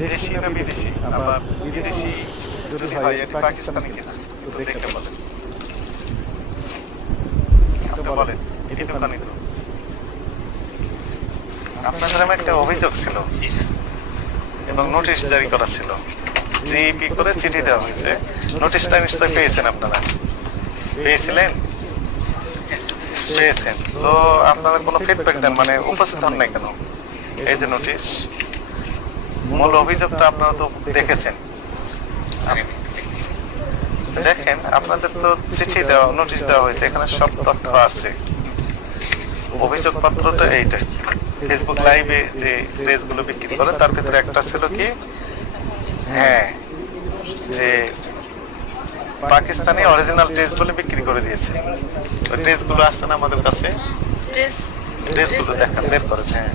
দেশি না বিদেশি, আবার বিদেশি যদি হয় এটি পাকিস্তানি কিনা একটু দেখে বলেন। আপনি বলেন, এটি দোকানি তো। আপনার নামে একটা অভিযোগ ছিল এবং নোটিশ জারি করা ছিল, জিপি করে চিঠি দেওয়া হয়েছে। নোটিশটা নিশ্চয়ই পেয়েছেন আপনারা, পেয়েছিলেন? পেয়েছেন তো আপনারা কোনো ফিডব্যাক দেন, মানে উপস্থিত হন নাই কেন? এই যে নোটিশ, মূল অভিযোগটা আপনারা তো দেখেছেন। দেখেন, আপনাদের তো চিঠি দেওয়া, নোটিশ দেওয়া হয়েছে, এখানে সব তথ্য আছে। অভিযোগ পত্রটা এইটা, ফেসবুক লাইভে যে ড্রেসগুলো বিক্রি করে তার ক্ষেত্রে একটা ছিল কি, হ্যাঁ, যে পাকিস্তানি অরিজিনাল ড্রেসগুলো বিক্রি করে দিয়েছে। ওই ড্রেসগুলো আসছে না আমাদের কাছে, ড্রেসগুলো দেখেন, বের করেছে। হ্যাঁ,